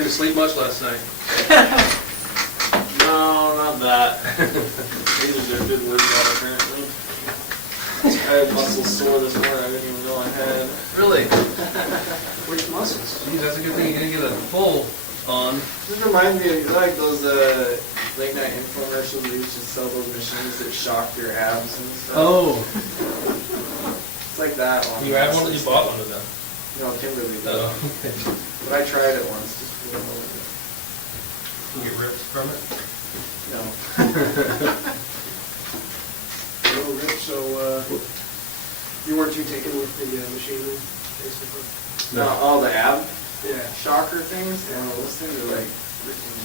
Didn't sleep much last night. No, not that. These are a good workout apparently. I had muscles sore this morning I didn't even know I had. Really? Which muscles? Geez, that's a good thing you didn't get a full on. Just reminds me of like those late night infomercials that used to sell those machines that shock your abs and stuff. Oh. It's like that one. You had one or you bought one of them? No, Kimberly did. Oh, okay. But I tried it once just for the hell of it. You get ripped from it? No. Oh, Rick, so you weren't too taken with the machine then, basically? No, all the ab Yeah. shocker things? Yeah, those things are like freaking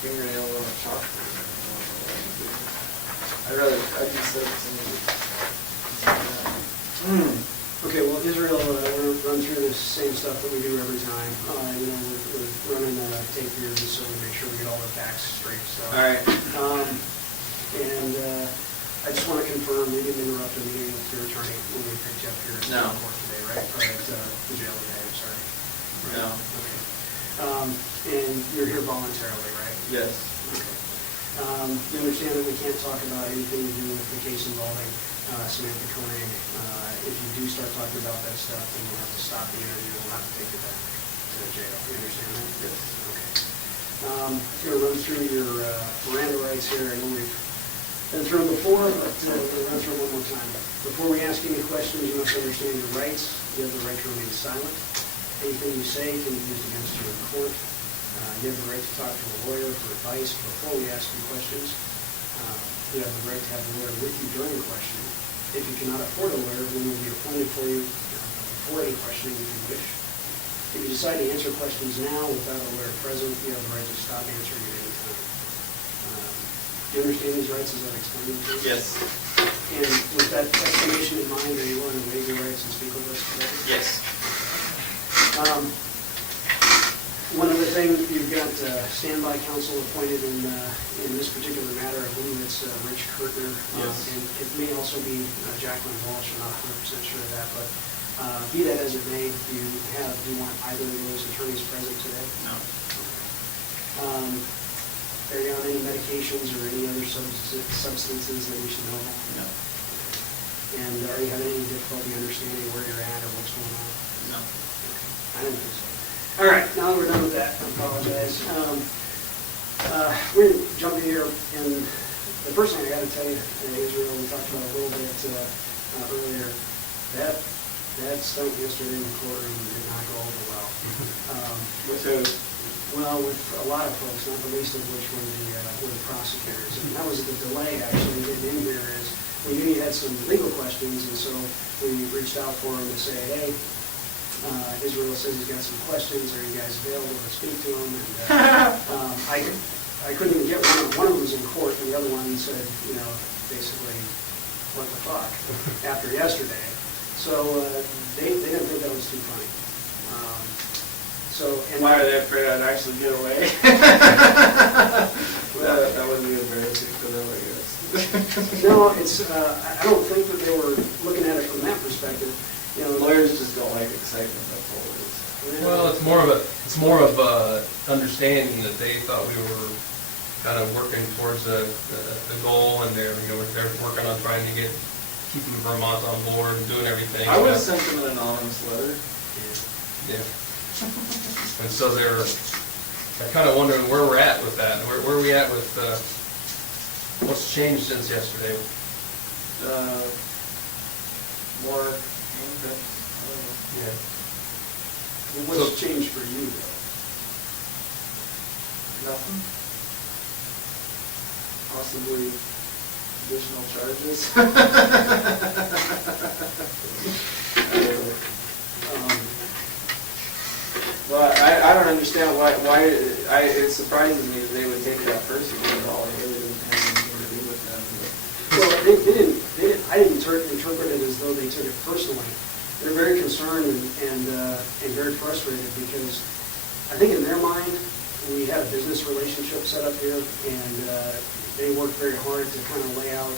fingernail on a shocker. I'd consider something. Okay, well, Israel, we're going to run through the same stuff that we do every time. We're running a tape here just so we make sure we get all the facts straight. So. All right. I just want to confirm, we didn't interrupt a meeting with your attorney when we picked you up here at court today, right? Or at the jail today, I'm sorry. Right? No. Okay. And you're here voluntarily, right? Yes. Okay. You understand that we can't talk about anything to do with the case involving Samantha Koenig. If you do start talking about that stuff, then we'll have to stop the interview. We'll have to take you back to jail. You understand that? Yes. Okay. I'm going to run through your Miranda rights here. I know we've been through them before, but we're going to run through them one more time. Before we ask any questions, you must understand your rights. You have the right to remain silent. Anything you say can be used against you in court. You have the right to talk to a lawyer for advice before we ask you questions. You have the right to have a lawyer with you during the questioning. If you cannot afford a lawyer, one will be appointed for you before any questioning if you wish. If you decide to answer questions now without a lawyer present, you have the right to stop answering at any time. Do you understand these rights as I've explained them to you? Yes. And with that explanation in mind, are you willing to waive your rights and speak with us today? Yes. One other thing, you've got standby counsel appointed in this particular matter. I believe it's Rich Kurtner. Yes. And it may also be Jacqueline Walsh. I'm not 100% sure of that, but be that as it may, do you want either of those attorneys present today? No. Are you on any medications or any other substances that we should know about? No. And are you having any difficulty understanding where you're at or what's going on? No. Okay. I don't think so. All right, now that we're done with that, I apologize. We're going to jump in here, and the first thing I got to tell you, Israel, we talked about a little bit earlier, that stunt yesterday in the courtroom did not go over well. With who? Well, with a lot of folks, not the least of which were the prosecutors. And that was the delay, actually, getting in here is we knew you had some legal questions, and so we reached out for him to say, hey, Israel says he's got some questions. Are you guys available to speak to him? And I couldn't even get one. One of them was in court, and the other one said, basically, what the fuck, after yesterday. So they didn't think that was too funny. Why are they afraid I'd actually get away? Well, that would be embarrassing for them, I guess. No, it's. I don't think that they were looking at it from that perspective. Lawyers just don't like excitement. That's all it is. Well, it's more of a understanding that they thought we were kind of working towards a goal, and they're working on trying to keeping Vermont on board and doing everything. I would have sent them an anonymous letter. Yeah. And so they're kind of wondering where we're at with that. Where are we at with what's changed since yesterday? More. Yeah. Well, what's changed for you, though? Nothing. Possibly additional charges. Well, I don't understand why it surprises me that they would take that personally at all. It really didn't have anything to do with them. Well, they didn't. I didn't interpret it as though they took it personally. They're very concerned and very frustrated because I think in their mind we had a business relationship set up here, and they worked very hard to kind of lay out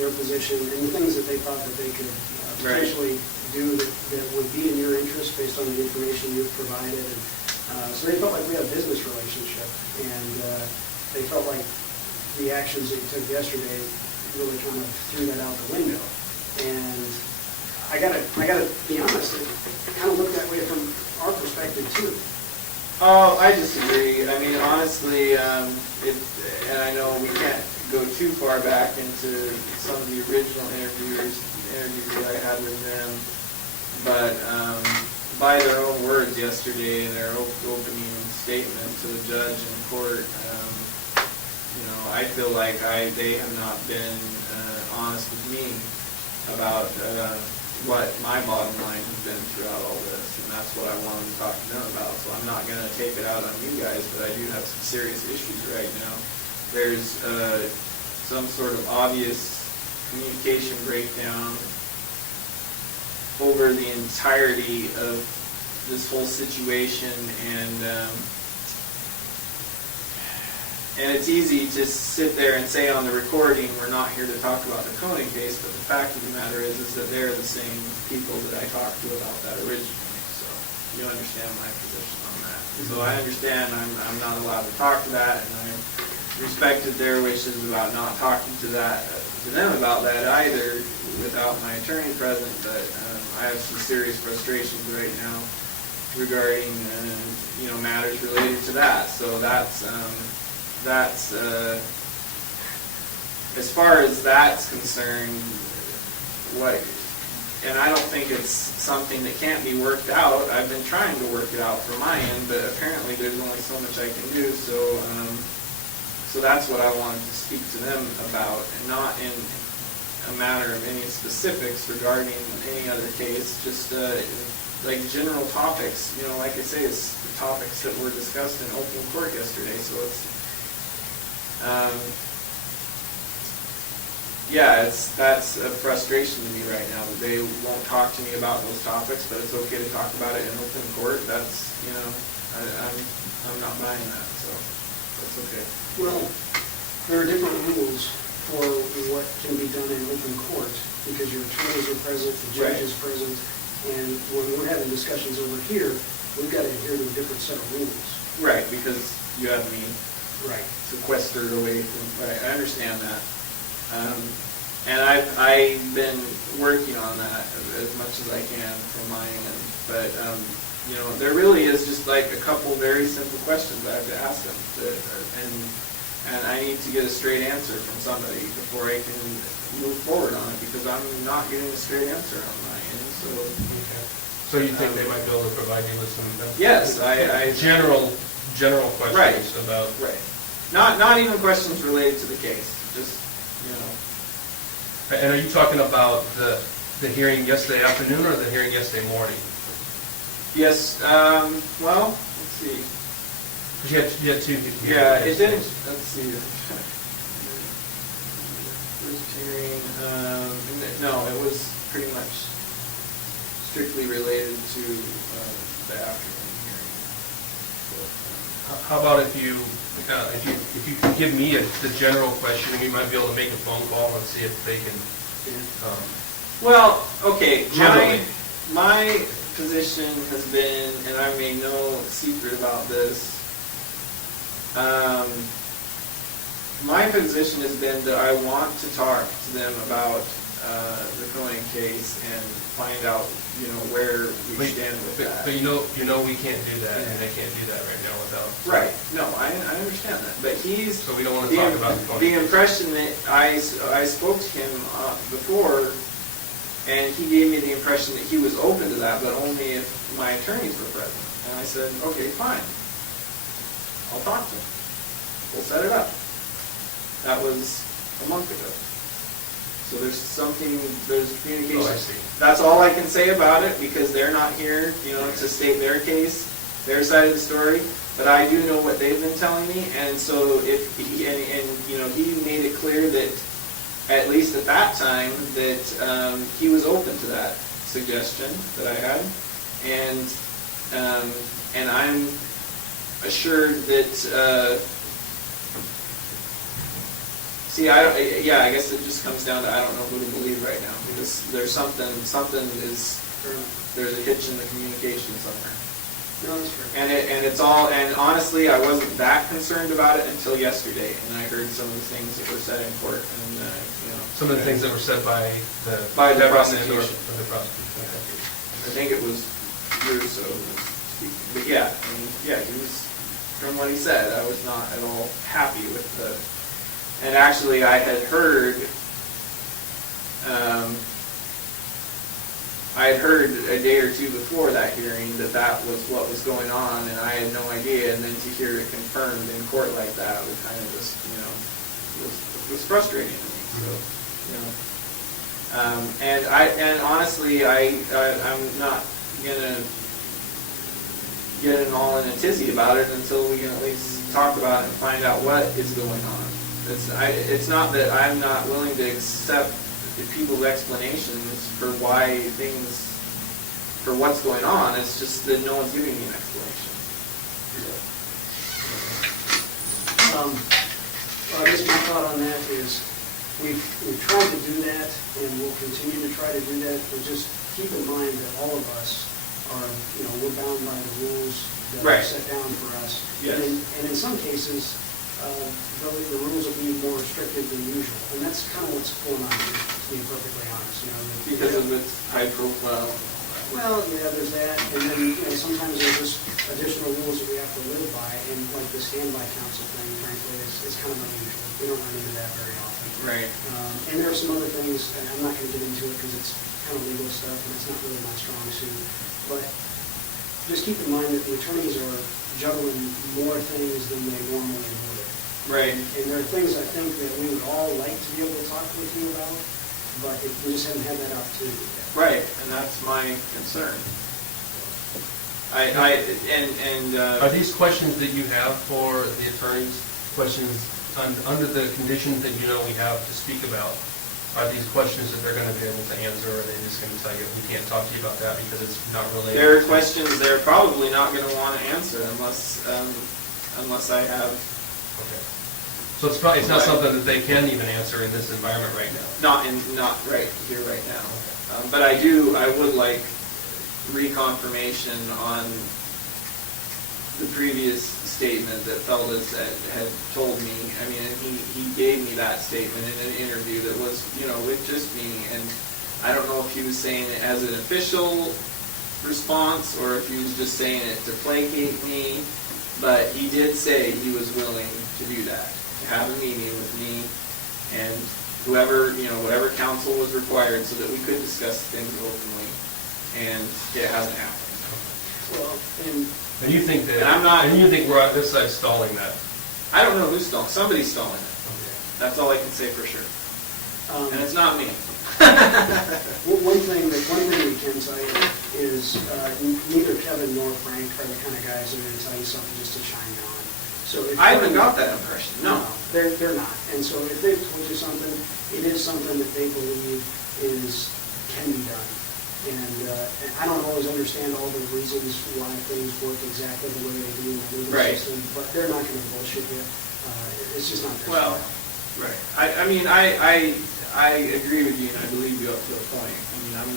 their position and the things that they thought that they could potentially do that would be in your interest based on the information you've provided. And So they felt like we had a business relationship, and they felt like the actions that you took yesterday really kind of threw that out the window. And I gotta be honest, it kind of looked that way from our perspective too. Oh, I disagree. I mean, honestly, and I know we can't go too far back into some of the original interviews that I had with them, but by their own words yesterday in their opening statement to the judge in court, I feel like they have not been honest with me about what my bottom line has been throughout all this, and that's what I wanted to talk to them about. So I'm not going to take it out on you guys, but I do have some serious issues right now. There's some sort of obvious communication breakdown over the entirety of this whole situation, and it's easy to sit there and say on the recording, we're not here to talk about the Koenig case, but the fact of the matter is that they're the same people that I talked to about that originally. So you understand my position on that. So I understand I'm not allowed to talk to that, and I respected their wishes about not talking to them about that either without my attorney present, but I have some serious frustrations right now regarding matters related to that. So that's as far as that's concerned, and I don't think it's something that can't be worked out. I've been trying to work it out from my end, but apparently there's only so much I can do. So that's what I wanted to speak to them about, and not in a matter of any specifics regarding any other case, just like general topics. Like I say, it's the topics that were discussed in open court yesterday. So it's that's a frustration to me right now that they won't talk to me about those topics, but it's okay to talk about it in open court. That's I'm not buying that, so that's okay. Well, there are different rules for what can be done in open court, because your attorneys are present, the judge is present, and when we're having discussions over here, we've got to adhere to a different set of rules. Right, because you have me sequestered away from. Right, I understand that, and I've been working on that as much as I can from my end. But there really is just like a couple very simple questions I have to ask them, and I need to get a straight answer from somebody before I can move forward on it, because I'm not getting a straight answer on my end. So. Okay. So you think they might be able to provide you with some? Yes, I general questions about. Right. Not even questions related to the case, just, And are you talking about the hearing yesterday afternoon or the hearing yesterday morning? Yes, well, let's see. Because you had two. Yeah, it didn't, let's see. First hearing, no, it was pretty much strictly related to the afternoon hearing. How about if you can give me the general question, we might be able to make a phone call and see if they can. Well, okay, Generally. my position has been, and I made no secret about this, my position has been that I want to talk to them about the Koenig case and find out, where we stand with that. But you know we can't do that, and they can't do that right now without. Right. No, I understand that. But So we don't want to talk about the Koenig. The impression that I spoke to him before, and he gave me the impression that he was open to that, but only if my attorneys were present. And I said, okay, fine. I'll talk to him. We'll set it up. That was a month ago. So there's communication. Oh, I see. That's all I can say about it, because they're not here, to state their case, their side of the story. But I do know what they've been telling me, and so he made it clear that, at least at that time, that he was open to that suggestion that I had, and I'm assured that. See, I guess it just comes down to I don't know who to believe right now, because there's a hitch in the communication somewhere. No, that's fair. And it's all, and honestly, I wasn't that concerned about it until yesterday, and I heard some of the things that were said in court, and, Some of the things that were said by the... By the prosecution. prosecution. By the prosecution, okay. I think it was years or so who was speaking. But yeah, I mean, yeah, he was, from what he said, I was not at all happy with the, and actually I had heard a day or two before that hearing that was what was going on, and I had no idea, and then to hear it confirmed in court like that was kind of just, was frustrating to me, so, and honestly, I'm not gonna get all in a tizzy about it until we can at least talk about it and find out what is going on. It's not that I'm not willing to accept people's explanations for what's going on. It's just that no one's giving me an explanation. Well, I guess my thought on that is we've tried to do that, and we'll continue to try to do that, but just keep in mind that all of us are, we're bound by the rules that are set down for us. Yes. And in some cases, the rules will be more restrictive than usual, and that's kind of what's going on here, to be perfectly honest. Because of its high profile. Well, yeah, there's that, and then sometimes there's just additional rules that we have to live by, and like the standby counsel thing, frankly, is kind of unusual. We don't run into that very often. Right. And there are some other things, and I'm not going to get into it because it's kind of legal stuff, and it's not really my strong suit. But just keep in mind that the attorneys are juggling more things than they normally would. Right. And there are things I think that we would all like to be able to talk with you about, but we just haven't had that opportunity yet. Right, and that's my concern. Are these questions that you have for the attorneys, questions under the conditions that we have to speak about? Are these questions that they're going to be able to answer, or are they just going to tell you, we can't talk to you about that because it's not related? There are questions they're probably not going to want to answer unless I have... Okay. So it's not something that they can even answer in this environment right now? Not right here right now. But I would like reconfirmation on the previous statement that Feldes had told me. I mean, he gave me that statement in an interview that was, with just me, and I don't know if he was saying it as an official response or if he was just saying it to placate me, but he did say he was willing to do that, to have a meeting with me and whoever, whatever counsel was required so that we could discuss things openly, and it hasn't happened. Well, and you think that, and I'm not, and you think we're on this side stalling that? I don't know who's stalling. Somebody's stalling it. Okay. That's all I can say for sure. And it's not me. One thing we can tell you is neither Kevin nor Frank are the kind of guys that are going to tell you something just to chime you on. So I haven't got that impression. No, they're not. And so if they've told you something, it is something that they believe can be done. And I don't always understand all the reasons why things work exactly the way they do in the legal system, but they're not going to bullshit you. It's just not their style. Right. I agree with you, and I believe you up to a point. I mean,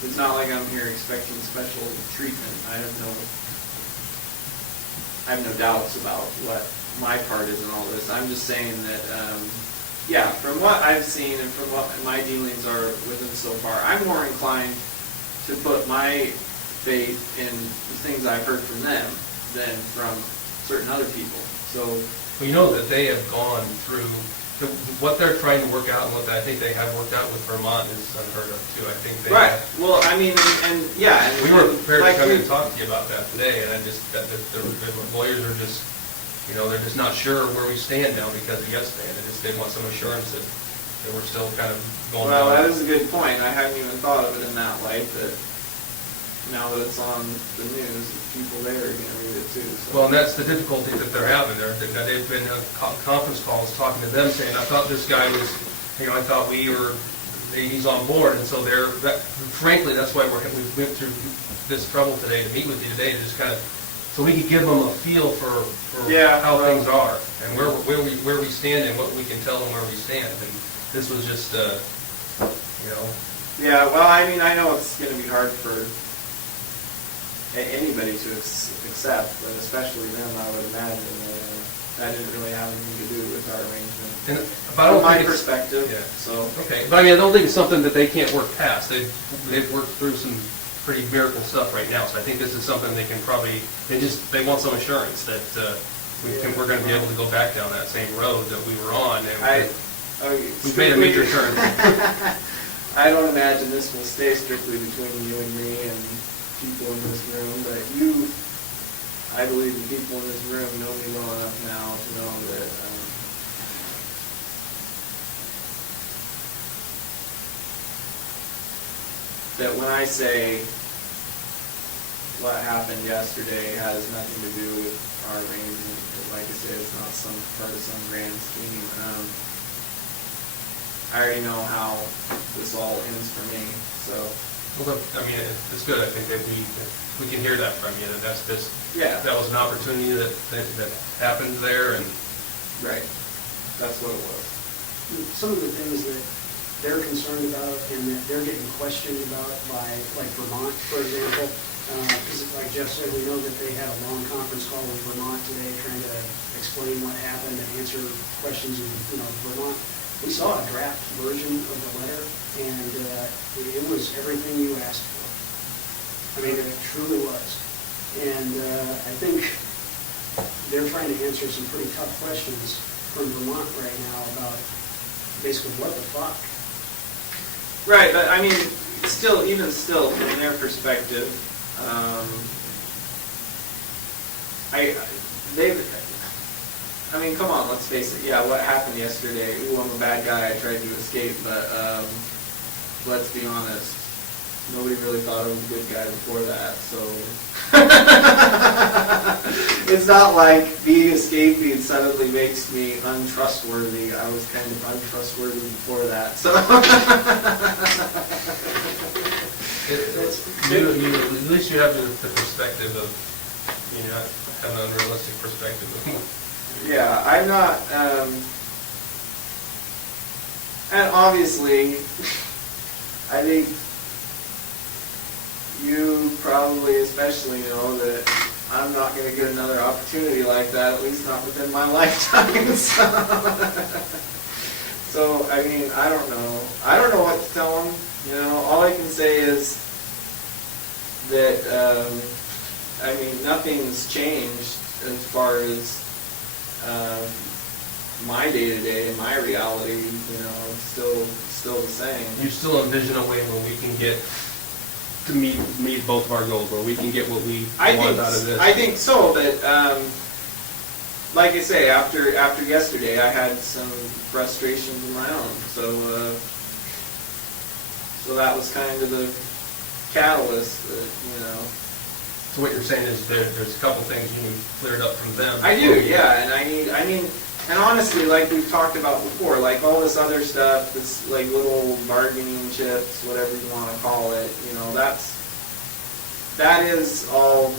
it's not like I'm here expecting special treatment. I have no doubts about what my part is in all this. I'm just saying that, from what I've seen and from what my dealings are with them so far, I'm more inclined to put my faith in the things I've heard from them than from certain other people. So, well, you know that they have gone through what they're trying to work out, and what I think they have worked out with Vermont is unheard of too. I think they have. Well, I mean, and we were prepared to come in and talk to you about that today, and the lawyers are just, they're just not sure where we stand now because of yesterday. They want some assurance that we're still kind of going. Well, that is a good point. I hadn't even thought of it in that light. That now that it's on the news, people there are going to read it too. So. Well, and that's the difficulty that they're having. They've been conference calls talking to them saying, I thought this guy was, I thought he's on board, and so frankly, that's why we went through this trouble today to meet with you today, to just kind of, so we could give them a feel for how things are, and where we stand and what we can tell them where we stand. And this was just, Yeah, well, I mean, I know it's going to be hard for anybody to accept, but especially them, I would imagine. That didn't really have anything to do with our arrangement. And, but I don't From my think it's- perspective, Yeah. so. Okay, but I mean, I don't think it's something that they can't work past. They've worked through some pretty miracle stuff right now, so I think this is something they can probably, they want some assurance that we're gonna be able to go back down that same road that we were on. And we've made a major turn. I don't imagine this will stay strictly between you and me and people in this room, but I believe the people in this room know me well enough now to know that when I say what happened yesterday has nothing to do with our arrangement, like I said, it's not some part of some grand scheme. I already know how this all ends for me, so. Well, I mean, it's good, I think that we can hear that from you, that that's this, Yeah. that was an opportunity that happened there, and Right. That's what it was. Some of the things that they're concerned about and that they're getting questioned about by, like Vermont, for example, because like Jeff said, we know that they had a long conference call with Vermont today trying to explain what happened and answer questions in, Vermont. We saw a draft version of the letter, and it was everything you asked for. I mean, it truly was. And I think they're trying to answer some pretty tough questions from Vermont right now about basically what the fuck. Right, but I mean, even still, from their perspective, I mean, come on, let's face it. Yeah, what happened yesterday? Ooh, I'm a bad guy. I tried to escape, but let's be honest. Nobody really thought I was a good guy before that, so it's not like being escaping suddenly makes me untrustworthy. I was kind of untrustworthy before that, so. At least you have the perspective of, have an unrealistic perspective of. Yeah, I'm not, and obviously, I think you probably especially know that I'm not going to get another opportunity like that, at least not within my lifetime. So, I mean, I don't know. I don't know what to tell them. All I can say is that, I mean, nothing's changed as far as my day-to-day and my reality. It's still the same. You still envision a way where we can get to meet both of our goals, where we can get what we want out of this. I think so, but like I say, after yesterday, I had some frustrations of my own. So that was kind of the catalyst that. So what you're saying is there's a couple things you need cleared up from them. I do, yeah, and and honestly, like we've talked about before, like all this other stuff, this like little bargaining chips, whatever you want to call it, that is all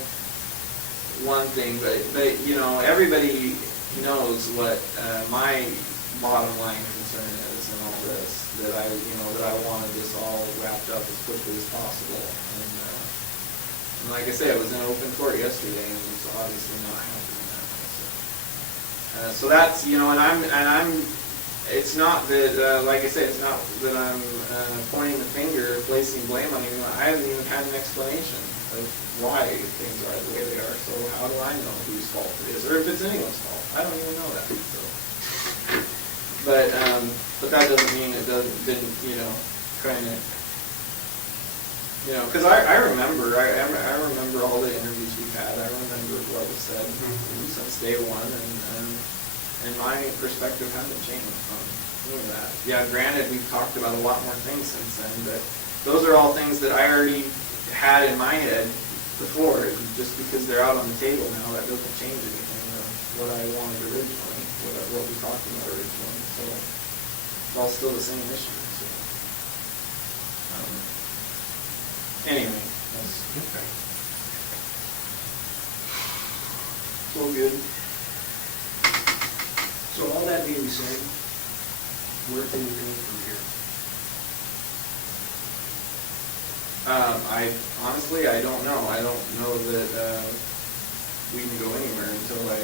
one thing, but everybody knows what my bottom line concern is in all this, that I wanted this all wrapped up as quickly as possible. And like I said, it was in open court yesterday, and it's obviously not happening now. So that's, and I'm, it's not that, like I said, it's not that I'm pointing the finger, placing blame on you. I haven't even had an explanation of why things are the way they are. So how do I know whose fault it is, or if it's anyone's fault? I don't even know that. So. But that doesn't mean it didn't, kind of. Because I remember all the interviews we've had. I remember what was said since day one, and my perspective hasn't changed from doing that. Yeah, granted, we've talked about a lot more things since then, but those are all things that I already had in my head before. Just because they're out on the table now, that doesn't change anything of what I wanted originally, what we talked about originally. So it's all still the same issue. So. Anyway, that's Okay. all good. So all that being said, where can we go from here? Honestly, I don't know. I don't know that we can go anywhere until I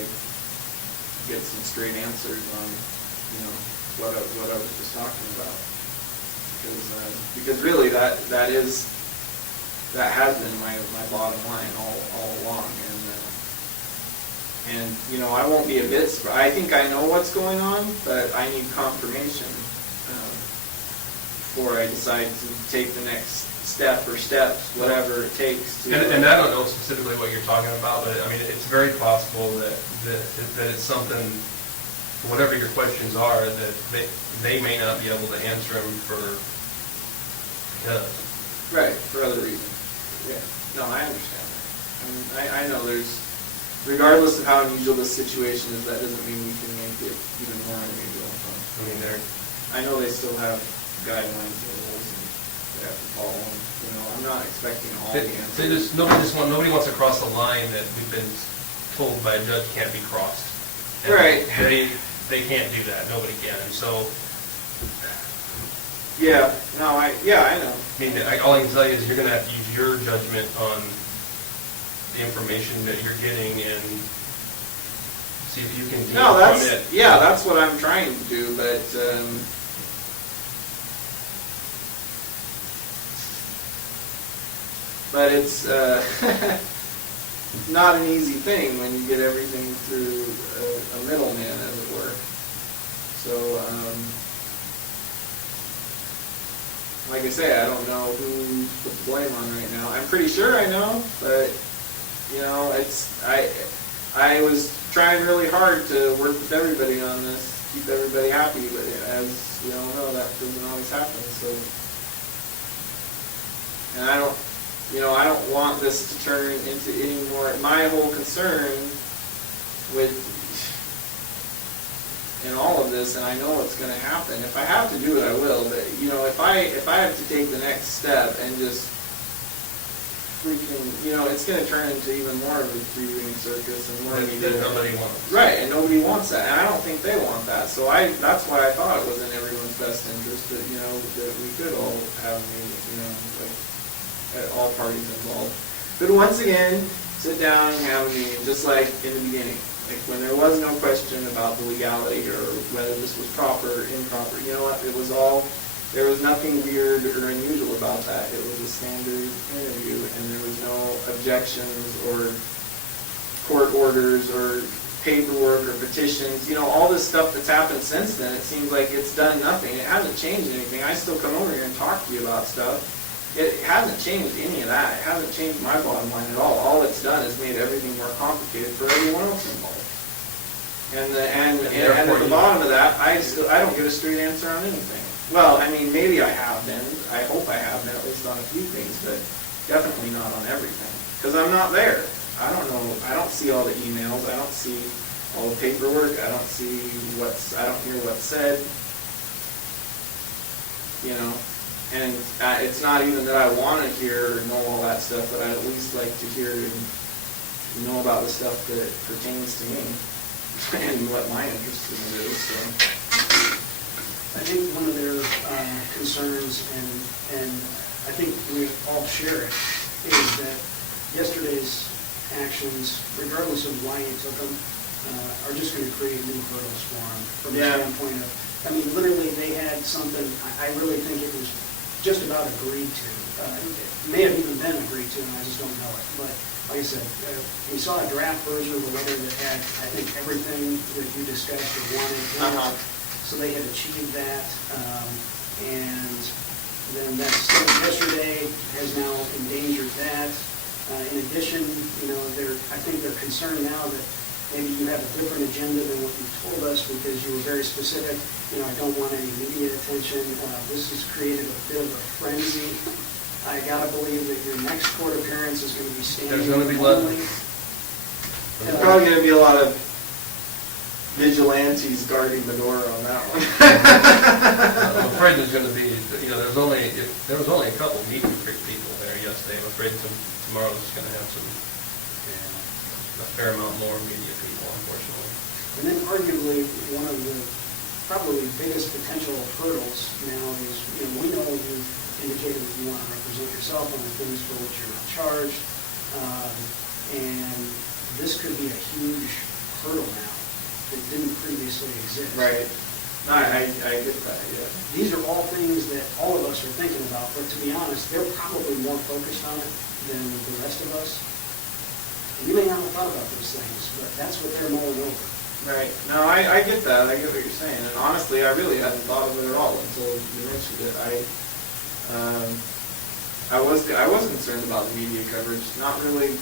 get some straight answers on, what I was just talking about. Because really that has been my bottom line all along, and I won't be a bit surprised. I think I know what's going on, but I need confirmation before I decide to take the next step or steps, whatever it takes to. And I don't know specifically what you're talking about, but I mean, it's very possible that it's something, whatever your questions are, that they may not be able to answer them because. Right, for other reasons. Yeah. No, I understand that. I mean, I know there's, regardless of how unusual this situation is, that doesn't mean we can make it even more unusual. I mean, I know they still have guidelines and rules and they have to follow them. I'm not expecting all the answers. Nobody wants to cross the line that we've been told by a judge can't be crossed. And right. They can't do that. Nobody can. And so. Yeah. No. I know. I mean, all I can tell you is you're going to have to use your judgment on the information that you're getting and see if you can. No, that's what I'm trying to do, but. But it's not an easy thing when you get everything through a middleman, as it were. So, like I say, I don't know who to put the blame on right now. I'm pretty sure I know, but I was trying really hard to work with everybody on this, keep everybody happy, but as we all know, that doesn't always happen. So, and I don't want this to turn into any more. My whole concern in all of this, and I know what's going to happen. If I have to do it, I will. But if I have to take the next step and just freaking, it's going to turn into even more of a three-ring circus and more. That nobody wants. Right, and nobody wants that, and I don't think they want that. So that's why I thought it was in everyone's best interest that that we could all have a meeting, all parties involved. But once again, sit down and have a meeting, just like in the beginning. Like when there was no question about the legality or whether this was proper or improper. You know what? There was nothing weird or unusual about that. It was a standard interview, and there was no objections or court orders or paperwork or petitions. All this stuff that's happened since then, it seems like it's done nothing. It hasn't changed anything. I still come over here and talk to you about stuff. It hasn't changed any of that. It hasn't changed my bottom line at all. All it's done is made everything more complicated for everyone else involved. And at the bottom of that, I don't get a straight answer on anything. Well, I mean, maybe I have been. I hope I have been, at least on a few things, but definitely not on everything. Because I'm not there. I don't know. I don't see all the emails. I don't see all the paperwork. I don't hear what's said. And it's not even that I want to hear or know all that stuff, but I'd at least like to hear and know about the stuff that pertains to me and what my interest in it is. So. I think one of their concerns, and I think we all share it, is that yesterday's actions, regardless of why you took them, are just going to create new hurdles for them from the standpoint of, literally they had something, I really think it was just about agreed to. It may have even been agreed to, and I just don't know it. But like I said, we saw a draft version of the letter that had, I think, everything that you discussed or wanted in it. So they had achieved that. And then that stuff yesterday has now endangered that. In addition, I think they're concerned now that maybe you have a different agenda than what you told us because you were very specific. I don't want any media attention. This has created a bit of a frenzy. I gotta believe that your next court appearance is going to be standing. There's going to be lonely. There's probably going to be a lot of vigilantes guarding the door on that one. I'm afraid there's going to be, there was only a couple meet and greet people there yesterday. I'm afraid tomorrow's going to have a fair amount more media people, unfortunately. And then arguably one of the probably biggest potential hurdles now is, we know you've indicated that you want to represent yourself on the things for which you're not charged. And this could be a huge hurdle now that didn't previously exist. Right. No, I get that, yeah. These are all things that all of us are thinking about, but to be honest, they're probably more focused on it than the rest of us. And you may not have thought about those things, but that's what they're mulling over. Right. No, I get that. I get what you're saying. And honestly, I really hadn't thought of it at all until you mentioned it. I was concerned about the media coverage, not really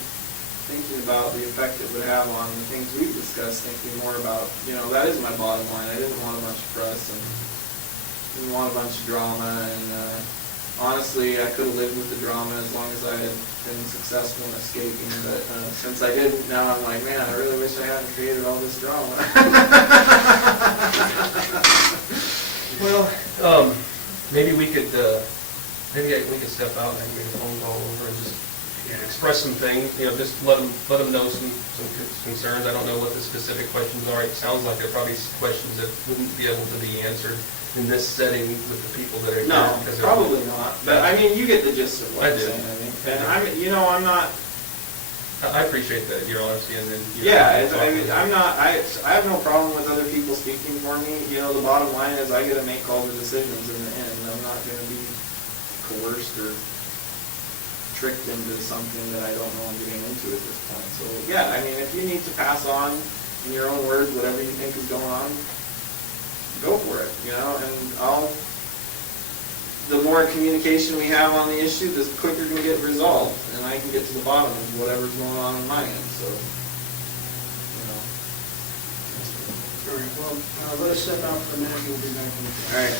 thinking about the effect it would have on the things we've discussed, thinking more about, that is my bottom line. I didn't want a bunch of press and didn't want a bunch of drama. And honestly, I could have lived with the drama as long as I had been successful in escaping. But since I didn't, now I'm like, man, I really wish I hadn't created all this drama. Well, maybe we could step out and make a phone call over and just express some things. Just let them know some concerns. I don't know what the specific questions are. It sounds like there are probably questions that wouldn't be able to be answered in this setting with the people that are No, here. probably not. But I mean, you get the gist of what I'm saying. And I'm not. I appreciate that, your honesty, and then I have no problem with other people speaking for me. The bottom line is I get to make all the decisions in the end. I'm not going to be coerced or tricked into something that I don't know I'm getting into at this point. So yeah, I mean, if you need to pass on in your own words whatever you think is going on, go for it. And the more communication we have on the issue, the quicker it can get resolved, and I can get to the bottom of whatever's going on my end. So, All right, well, let us step out for a minute and we'll be back in a minute. All right.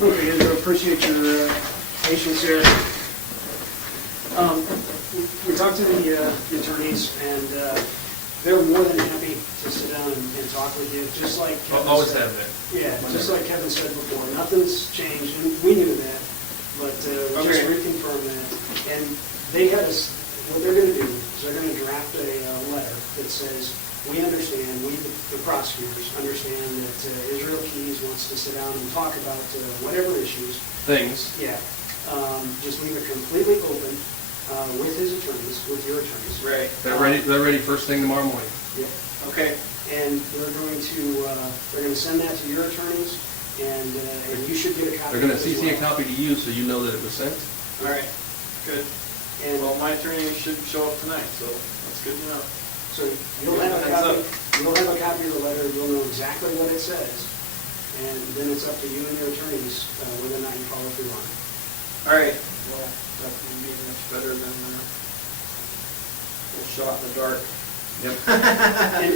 Okay, Andrew, appreciate your patience here. We talked to the attorneys, and they're more than happy to sit down and talk with you, just like Kevin Always said. have been. Yeah, just like Kevin said before, nothing's changed, and we knew that, but just Okay. reconfirm that. And they had us, what they're gonna do is they're gonna draft a letter that says, we understand, we, the prosecutors, understand that Israel Keys wants to sit down and talk about whatever issues. Things. Yeah, just leave it completely open with his attorneys, with your attorneys. Right. They're ready first thing tomorrow morning. Yeah. Okay. And they're gonna send that to your attorneys, and you should get a copy. They're gonna of it as CC a well. copy to you so you know that it was sent. All right. Good. And Well, my attorney should show up tonight, so that's good to know. so you'll have a Heads copy, up. you'll have a copy of the letter, you'll know exactly what it says, and then it's up to you and your attorneys whether or not you follow through on it. All right. Well, that would be much better than a shot in the dark. Yep. And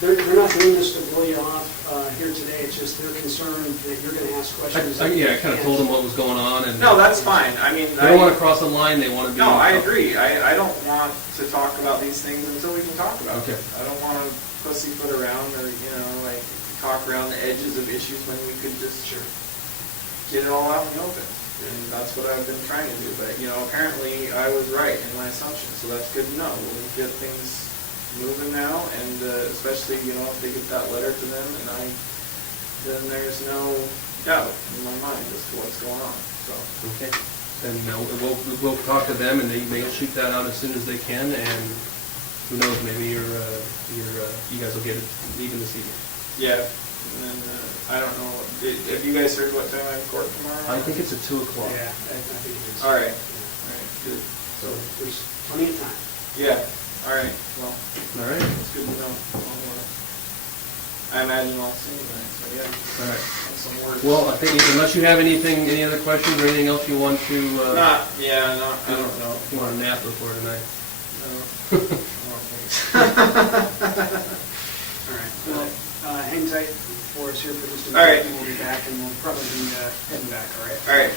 they're not doing this to blow you off here today, it's just they're concerned that you're gonna ask questions. I kind of told them what was going on, and No, that's fine. I mean, they don't want to cross the line. They want to be. No, I agree. I don't want to talk about these things until we can talk about Okay. them. I don't want to pussyfoot around or, like talk around the edges of issues when we could just get it all out in the open. And that's what I've been trying to do. But, apparently I was right in my assumption, so that's good to know. We'll get things moving now, and especially, if they get that letter to them, and then there's no doubt in my mind as to what's going on. So. Okay. And we'll talk to them, and they'll shoot that out as soon as they can. And who knows? Maybe you guys will get it even this evening. Yeah, and then, I don't know, have you guys heard what time I'm in court tomorrow? I think it's at 2 o'clock. Yeah, I think it is. All right, Yeah. good. So there's plenty of time. Yeah, all right, well, All right. that's good to know. I imagine I'll see you then, so yeah. All right. And some words. Well, I think unless you have any other questions or anything else you want to. I don't know. You want a nap before tonight? No, I don't think so. All right, well, hang tight for us here for just a minute. All right. And we'll be back, and we'll probably be heading back, all right? All right.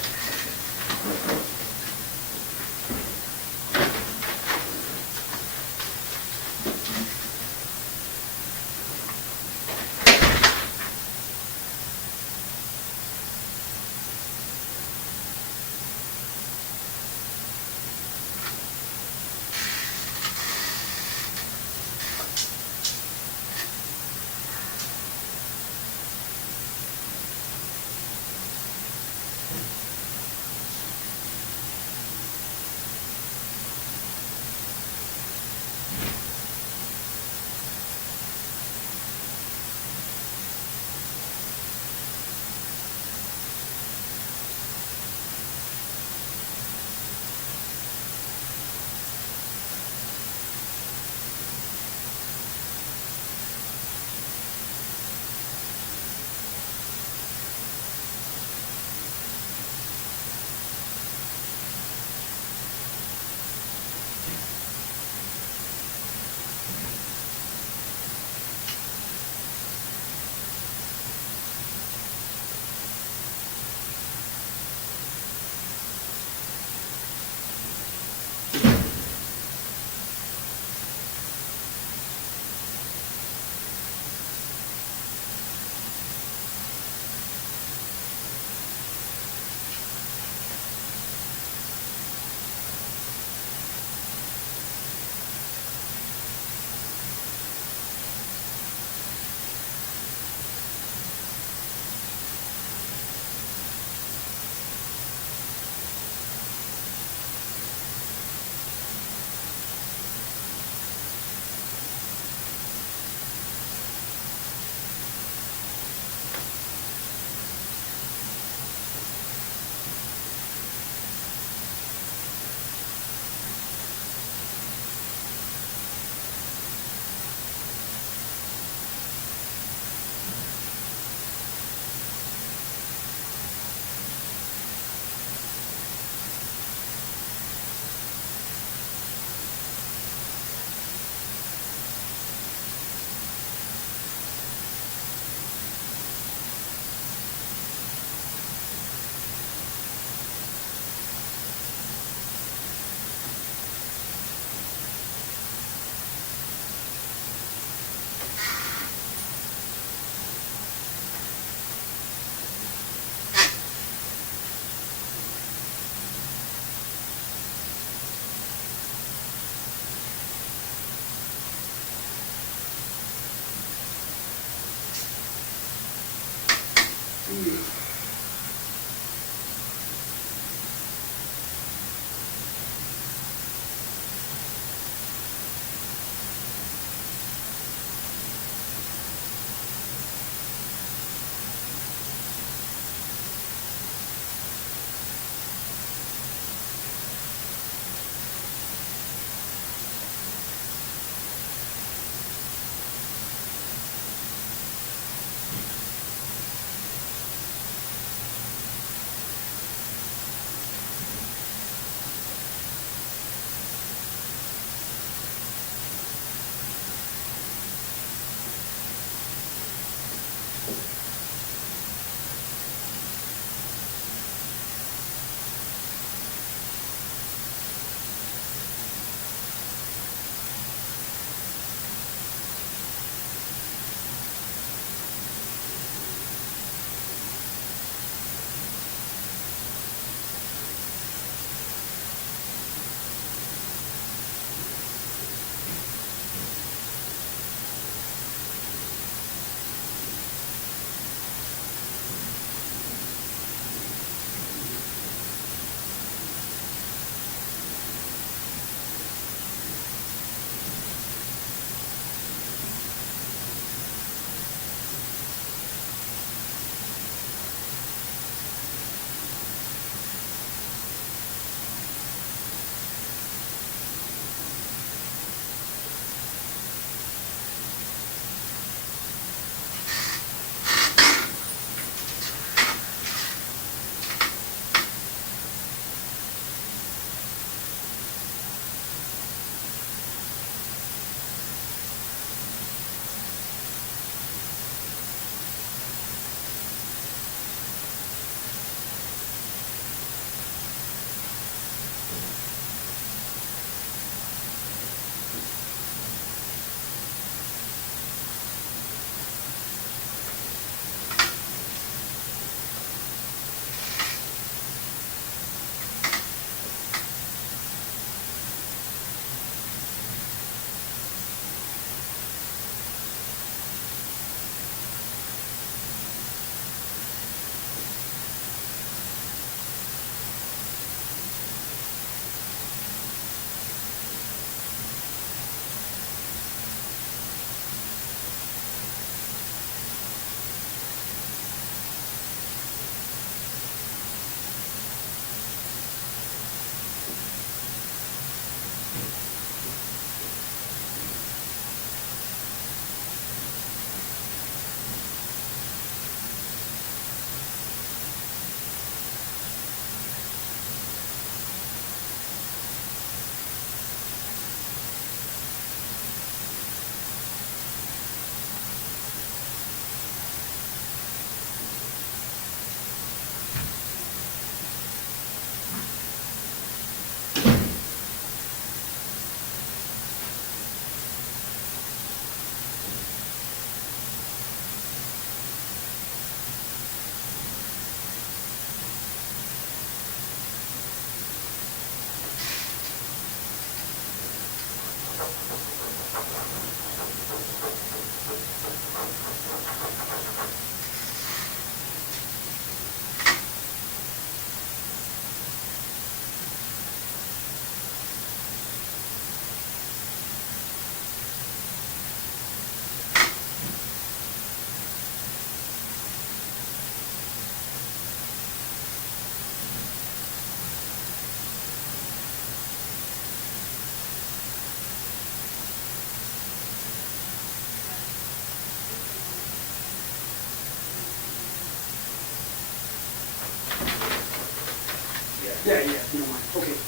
Yeah, yeah, you don't mind. Okay.